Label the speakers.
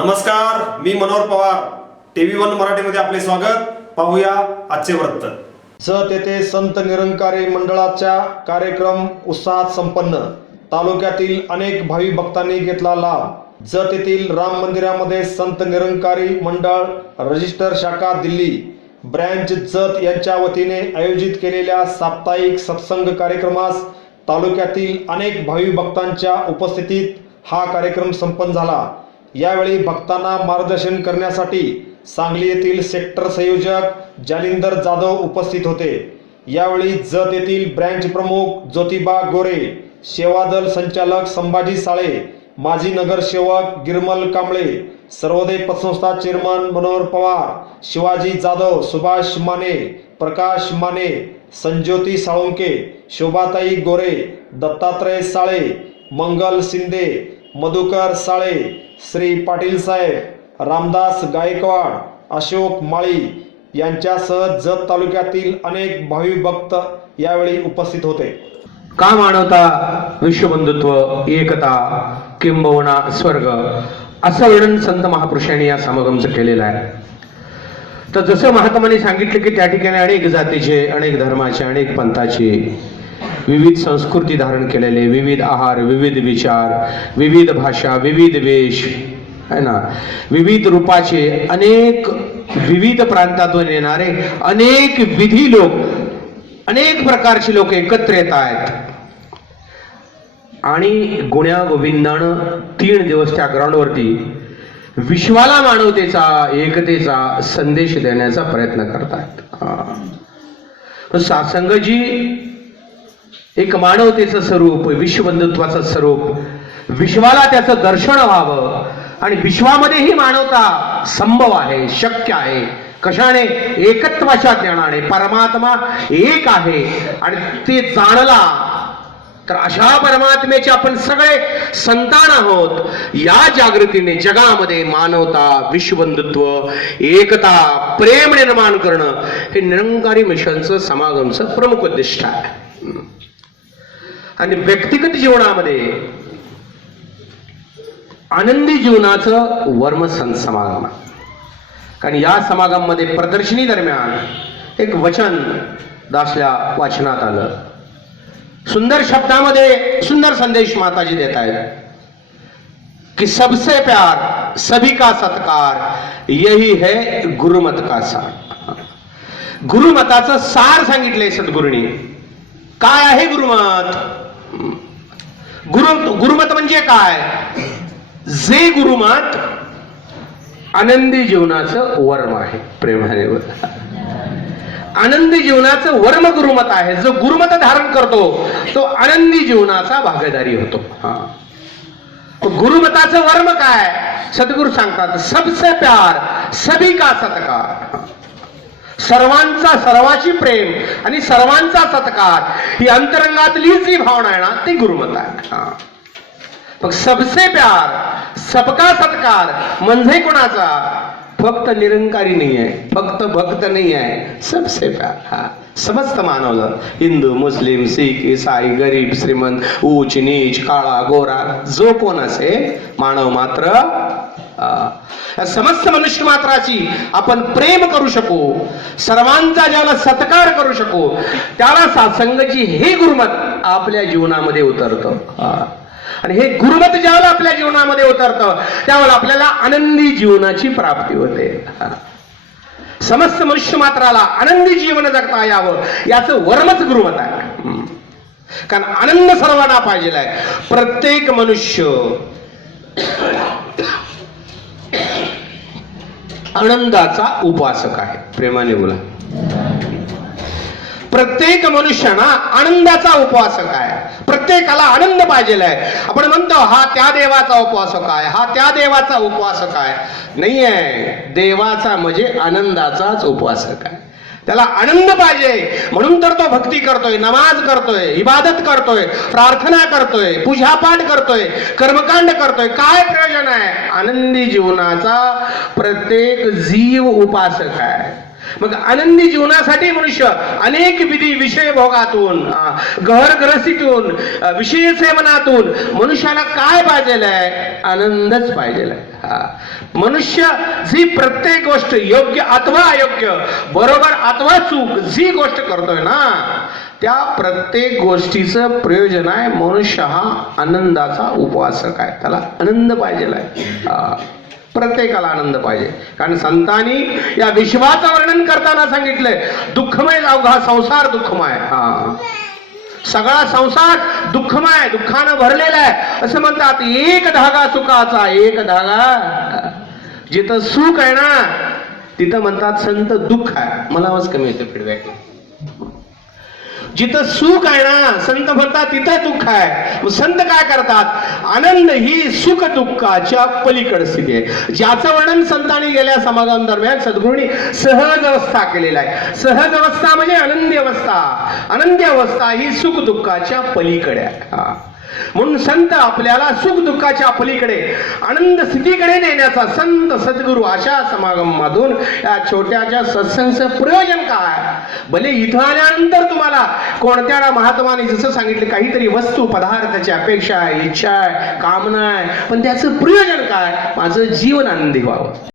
Speaker 1: नमस्कार मी Manohar Pawar. TV one मराठीमध्ये आपले स्वागत. पाहूया आजचे वृत्त. जत येथे संत निरंकारी मंडळाच्या कार्यक्रम उत्साहात संपन्न. तालुक्यातील अनेक भावी भक्तांनी घेतला लाभ. जत येथील राम मंदिरामध्ये संत निरंकारी मंडळ रजिस्टर शाखा दिल्ली. ब्रँच जत यांच्या वतीने आयोजित केलेल्या साप्ताहिक सत्संग कार्यक्रमास तालुक्यातील अनेक भावी भक्तांच्या उपस्थितीत हा कार्यक्रम संपन्न झाला. यावेळी भक्तांना मार्गदर्शन करण्यासाठी सांगली येथील सेक्टर संयोजक जालिंदर जाधव उपस्थित होते. यावेळी जत येथील ब्रँच प्रमुख ज्योतिबा गोरे सेवादल संचालक संभाजी साळे माजी नगरसेवक गिरमल कांबळे सर्वोदय पतसंस्था चेअरमन मनोहर पवार शिवाजी जाधव सुभाष माने प्रकाश माने संज्योती साळुंके शोभाताई गोरे दत्तात्रय साळे मंगल शिंदे मधुकर साळे श्री पाटील साहेब रामदास गायकवाड अशोक माळी यांच्यासह जत तालुक्यातील अनेक भावी भक्त यावेळी उपस्थित होते.
Speaker 2: का मानवता विश्वबंधुत्व एकता किंबहुना स्वर्ग असं वर्णन संत महापुरुषांनी या समागमचं केलेलं आहे. तर जसं महात्माने सांगितलं की त्या ठिकाणी अनेक जातीचे अनेक धर्माचे अनेक पंथाचे विविध संस्कृती धारण केलेले विविध आहार विविध विचार विविध भाषा विविध वेश है ना? विविध रूपाचे अनेक विविध प्रांतातून येणारे अनेक विधी लोक अनेक प्रकारचे लोक एकत्र येत आहेत. आणि गुण्या गोविंदानं तीन दिवस त्या ग्राउंडवरती विश्वाला मानवतेचा एकतेचा संदेश देण्याचा प्रयत्न करतात सासंगजी एक मानवतेचं स्वरूप विश्वबंधुत्वाचं स्वरूप. विश्वाला त्याचं दर्शन व्हावं. आणि विश्वामध्येही मानवता संभव आहे शक्य आहे. कशाने? एकत्वाच्या ज्ञानाने. परमात्मा एक आहे. आणि ते जाणला तर अशा परमात्म्याचे आपण सगळे संतान आहोत. या जागृतीने जगामध्ये मानवता विश्वबंधुत्व एकता प्रेम निर्माण करणं हे निरंकारी मिशनचं समागमचं प्रमुख उद्दिष्ट आहे. आणि व्यक्तिगत जीवनामध्ये आनंदी जीवनाचं वर्म सं समागम. कारण या समागममध्ये प्रदर्शनी दरम्यान एक वचन दासल्या वाचनात आलं. सुंदर शब्दामध्ये सुंदर संदेश माताजी देत आहेत की सबसे प्यार सभी का सत्कार यही है गुरुमत का सार गुरुमताचं सार सांगितलंय सद्गुरूंनी. काय आहे गुरुमत? गुरु गुरुमत म्हणजे काय? जे गुरुमत आनंदी जीवनाचं वर्म आहे प्रेमाने आनंदी जीवनाचं वर्म गुरुमत आहे. जो गुरुमत धारण करतो तो आनंदी जीवनाचा भागीदारी होतो. हा. गुरुमताचं वर्म काय? सद्गुरु सांगतात सबसे प्यार सभी का सत्कार. सर्वांचा सर्वाची प्रेम आणि सर्वांचा सत्कार ही अंतरंगातली जी भावना आहे ना ती गुरुमत आहे. हा. मग सबसे प्यार सबका सत्कार म्हणजे कोणाचा? फक्त निरंकारी नाही आहे फक्त भक्त नाही आहे सबसे प्यार. हा. समस्त मानव हिंदू मुस्लिम सिख ईसाई गरीब श्रीमंत ऊच नीच काळा गोरा जो कोण असे मानव मात्र या समस्त मनुष्य मात्राची आपण प्रेम करू शकू सर्वांचा ज्याला सत्कार करू शकू त्याला सासंगची हे गुरुमत आपल्या जीवनामध्ये उतरतं. आणि हे गुरुमत ज्यावेळेला आपल्या जीवनामध्ये उतरतं त्यावेळेला आपल्याला आनंदी जीवनाची प्राप्ती होते. समस्त मनुष्य मात्राला आनंदी जीवन जगता यावं याचं वर्मच गुरुमत आहे. हम्म. कारण आनंद सर्वांना पाहिजे आहे. प्रत्येक मनुष्य आनंदाचा उपासक आहे. प्रेमाने बोला. प्रत्येक मनुष्याना आनंदाचा उपासक आहे. प्रत्येकाला आनंद पाहिजे आहे. आपण म्हणतो हा त्या देवाचा उपासक आहे हा त्या देवाचा उपासक आहे. नाही आहे देवाचा म्हणजे आनंदाचाच उपासक आहे. त्याला आनंद पाहिजे. म्हणून तर तो भक्ती करतोय नमाज करतोय इबादत करतोय प्रार्थना करतोय पूजापाठ करतोय कर्मकांड करतोय. काय प्रयोजन आहे? आनंदी जीवनाचा प्रत्येक जीव उपासक आहे. मग आनंदी जीवनासाठी मनुष्य अनेक विधी विषय भोगातून आ, घर ग्रसितून विषय सेवनातून मनुष्याला काय पाहिजे आहे? आनंदच पाहिजे आहे. मनुष्य जी प्रत्येक गोष्ट योग्य अथवा अयोग्य बरोबर अथवा चूक जी गोष्ट करतोय ना त्या प्रत्येक गोष्टीचं प्रयोजन आहे. मनुष्य हा आनंदाचा उपवासक आहे. त्याला आनंद पाहिजेल आहे. हा. प्रत्येकाला आनंद पाहिजे. कारण संतांनी या विश्वाचं वर्णन करताना सांगितलंय दुःखमय अवघा संसार दुःखमय. हा. सगळा संसार दुःखमय दुःखानं भरलेला आहे असं म्हणतात एक धागा सुखाचा एक धागा. जिथं सुख आहे ना तिथं म्हणतात संत दुःख आहे. मला आवाज कमी येतो फीडबॅक जिथं सुख आहे ना संत म्हणतात तिथं दुःख आहे. संत काय करतात? आनंद ही सुख दुःखाच्या पलीकड स्थिती आहे. ज्याचं वर्णन संतांनी गेल्या समागम दरम्यान सद्गुरूंनी सहज अवस्था केलेला आहे. सहज अवस्था म्हणजे आनंदी अवस्था. आनंदी अवस्था ही सुख दुःखाच्या पलीकडे आहे. म्हणून संत आपल्याला सुख दुःखाच्या पलीकडे आनंद स्थितीकडे नेण्याचा संत सद्गुरू अशा समागमातून या छोट्याच्या सत्संगचं प्रयोजन काय भले इथं आल्यानंतर तुम्हाला कोणत्या महात्माने जसं सांगितलं काहीतरी वस्तू पदार्थाची अपेक्षा आहे इच्छा आहे कामना आहे पण त्याचं प्रयोजन काय? माझं जीवन आनंदी व्हावं.